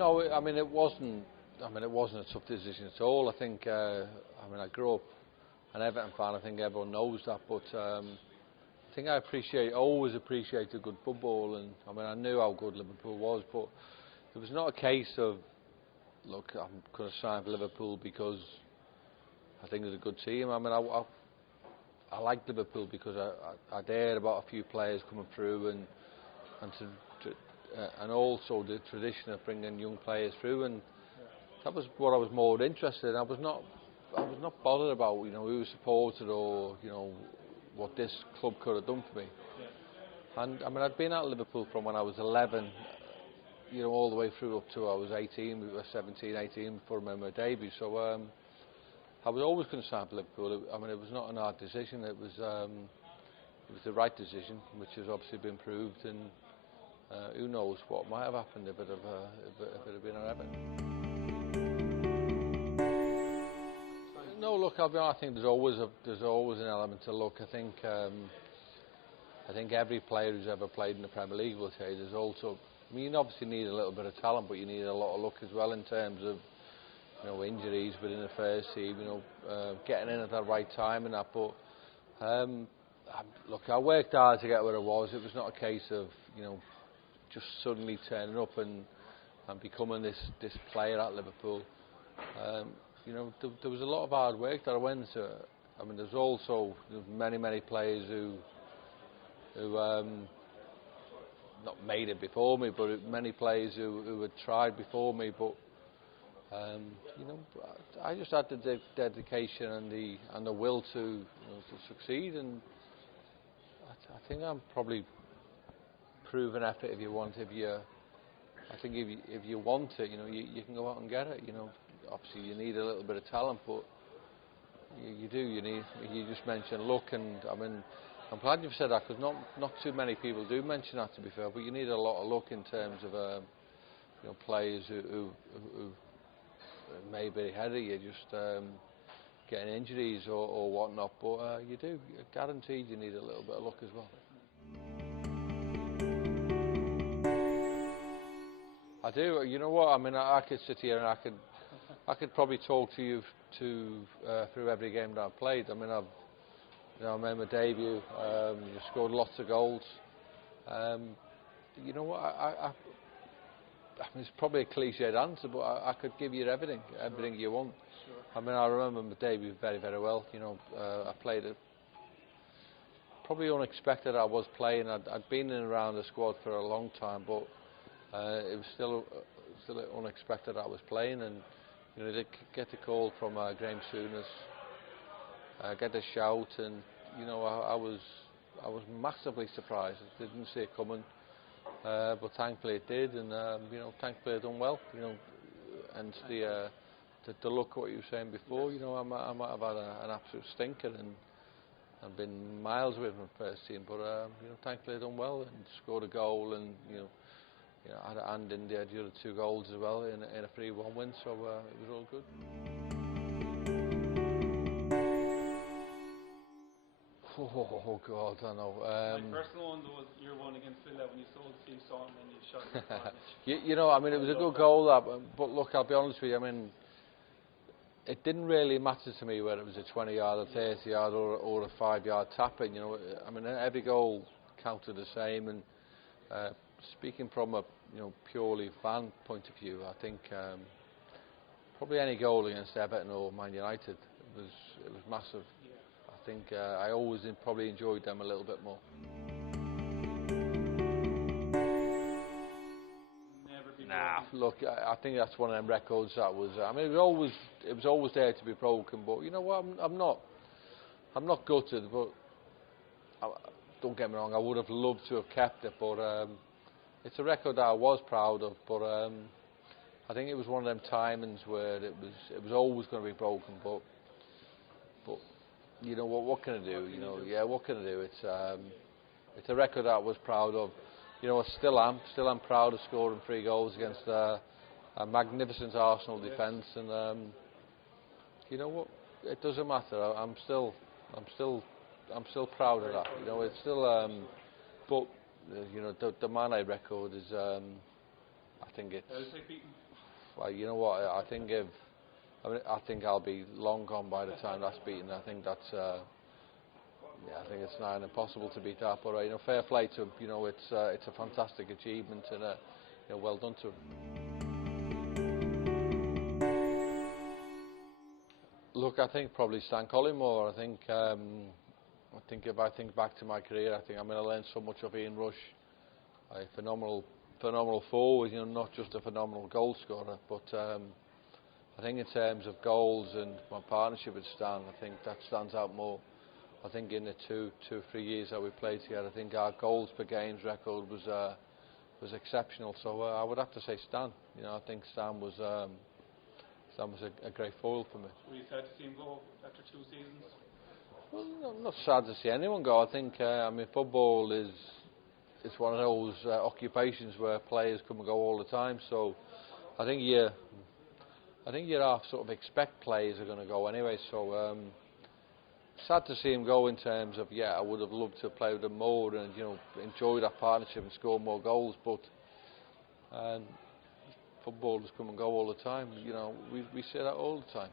No, I mean it wasn't. I mean it wasn't a tough decision at all. I think. I mean I grew up an Everton fan. I think everyone knows that. But I think I always appreciated good football, and I mean I knew how good Liverpool was, but it was not a case of, look, I'm going to sign for Liverpool because I think it's a good team. I mean I liked Liverpool because I'd heard about a few players coming through, and also the tradition of bringing young players through, and that was what I was more interested in. I was not bothered about who supported or what this club could have done for me. And I mean I'd been at Liverpool from when I was 11, all the way through up to I was 18, 17, 18 before I made my debut. So I was always going to sign for Liverpool. I mean it was not an hard decision. It was the right decision, which has obviously been proved, and who knows what might have happened if it had been at Everton. No, look, I think there's always an element to luck. I think every player who's ever played in the Premier League will say there's also. I mean, you obviously need a little bit of talent, but you need a lot of luck as well in terms of injuries within the first team. Getting in at the right time and that. But look, I worked hard to get where I was. It was not a case of just suddenly turning up and becoming this player at Liverpool. There was a lot of hard work that I went into. I mean, there's also many players who not made it before me, but many players who had tried before me. But I just had the dedication and the will to succeed, and I think I'm probably proven effort if you want. I think if you want it, you can go out and get it. Obviously you need a little bit of talent, but you do. You just mentioned luck, and I mean I'm glad you've said that because not too many people do mention that, to be fair. But you need a lot of luck in terms of players who may be ahead of you, just getting injuries or whatnot. But you do, guaranteed, you need a little bit of luck as well. I do. You know what? I mean, I could sit here and I could probably talk to you through every game that I've played. I mean, I made my debut. You scored lots of goals. You know what? I mean, it's probably a cliched answer, but I could give you everything you want. Sure. I mean, I remember my debut very well. I played it. Probably unexpected I was playing. I'd been in and around the squad for a long time, but it was still unexpected I was playing, and to get the call from Graham Souness, get the shout, and I was massively surprised. I didn't see it coming, but thankfully it did, and thankfully I done well. And to look at what you were saying before, I might have had an absolute stinker and been miles away from the first team, but thankfully I done well and scored a goal, and I had a hand in the other two goals as well in a 3-1 win, so it was all good. Oh God, I know. My personal one was your one against Villa when you sold Steve Saunton and you shot it. I mean, it was a good goal, that, but look, I'll be honest with you, I mean, it didn't really matter to me whether it was a 20-yard, a 30-yard or a 5-yard tap-in. I mean, every goal counted the same, and speaking from a purely fan point of view, I think probably any goal against Everton or Man United it was massive. Yeah. I think I always probably enjoyed them a little bit more. Nah, look, I think that's one of them records that was. I mean, it was always there to be broken. But you know what? I'm not gutted. But don't get me wrong, I would have loved to have kept it. But it's a record that I was proud of. But I think it was one of them timings where it was always going to be broken. But you know what can I do? What can I do? It's a record that I was proud of. I still am proud of scoring 3 goals against a magnificent Arsenal defence, and you know what? It doesn't matter. I'm still proud of that. It's still. But the Mane record is. I think it's. you know what? I think I think I'll be long gone by the time that's beaten. I think that's. Yeah, I think it's now impossible to beat that. But you know, fair play to him. You know, it's a fantastic achievement, and you know, well done to him. Look, I think probably Stan Collymore. I think if I think back to my career, I learned so much of Ian Rush. A phenomenal forward. You know, not just a phenomenal goal scorer, but I think in terms of goals and my partnership with Stan, I think that stands out more. I think in the two, 3 years that we played together, I think our goals per games record was exceptional. So I would have to say Stan. You know, I think Stan was a great foil for me. Were you sad to see him go after 2 seasons? Well, I'm not sad to see anyone go. I think football is one of those occupations where players come and go all the time. So I think you half sort of expect players are going to go anyway. So sad to see him go in terms of, yeah, I would have loved to play with him more and, you know, enjoy that partnership and score more goals. But footballers come and go all the time. You know, we say that all the time.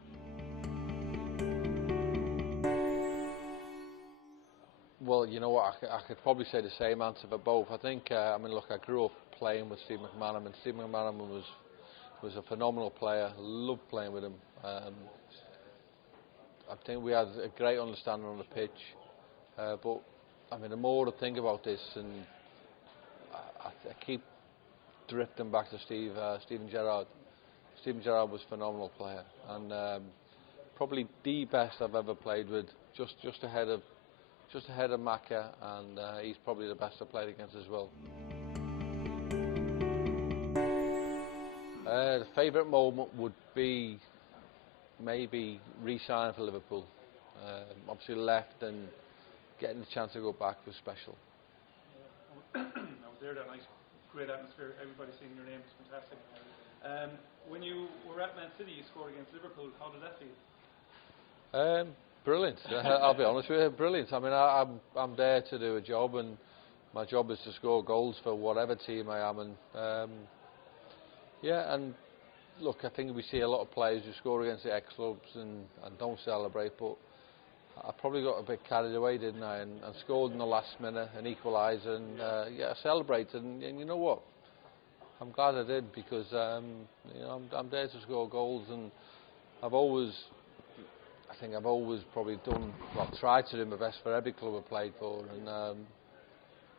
Well, you know what, I could probably say the same answer for both. I think, look, I grew up playing with Steve McManaman, and Steve McManaman was a phenomenal player. Loved playing with him. I think we had a great understanding on the pitch. But the more I think about this, and I keep drifting back to Steven Gerrard. Steven Gerrard was a phenomenal player, and probably the best I've ever played with, just ahead of Macca, and he's probably the best I played against as well. The favourite moment would be maybe re-signing for Liverpool. Obviously left, and getting the chance to go back was special. I was there that night. Great atmosphere. Everybody singing your name was fantastic. When you were at Man City, you scored against Liverpool. How did that feel? Brilliant. I'll be honest with you, brilliant. I'm there to do a job, and my job is to score goals for whatever team I am. And yeah, and look, I think we see a lot of players who score against the ex-clubs and don't celebrate, but I probably got a bit carried away, didn't I? And scored in the last minute, an equaliser, and yeah, I celebrated. And you know what? I'm glad I did, because you know, I'm there to score goals, and I think I've always probably tried to do my best for every club I played for. And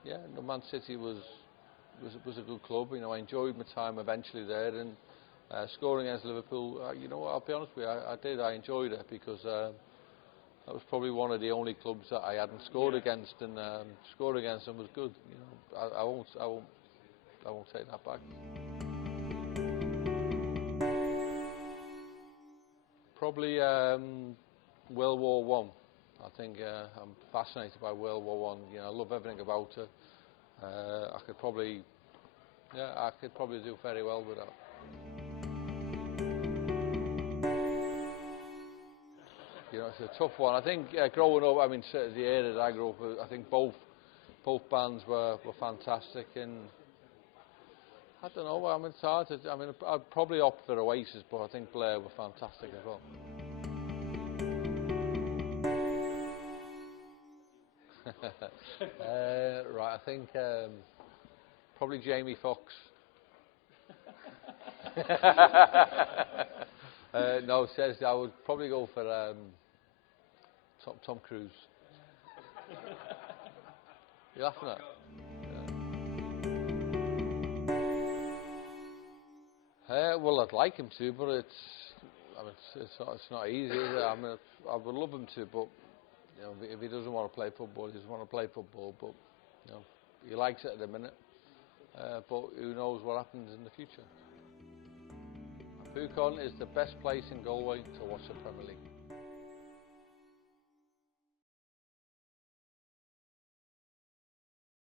yeah, Man City was a good club. You know, I enjoyed my time eventually there, and scoring against Liverpool, you know, I'll be honest with you, I enjoyed it, because that was probably one of the only clubs that I hadn't scored against, and scoring against them was good. You know, I won't take that back. Probably World War One. I think I'm fascinated by World War One. You know, I love everything about it. I could probably do very well with that. You know, it's a tough one. I think growing up, the era that I grew up, I think both bands were fantastic, and I don't know. It's hard to. I'd probably opt for Oasis, but I think Blair were fantastic as well. Right, I think probably Jamie Foxx. No, seriously, I would probably go for Tom Cruise. You laughing at? Well, I'd like him to, but it's not easy, is it? I would love him to, but you know, if he doesn't want to play football, he doesn't want to play football. But you know, he likes it at the minute. But who knows what happens in the future? Púcán is the best place in Galway to watch the Premier League.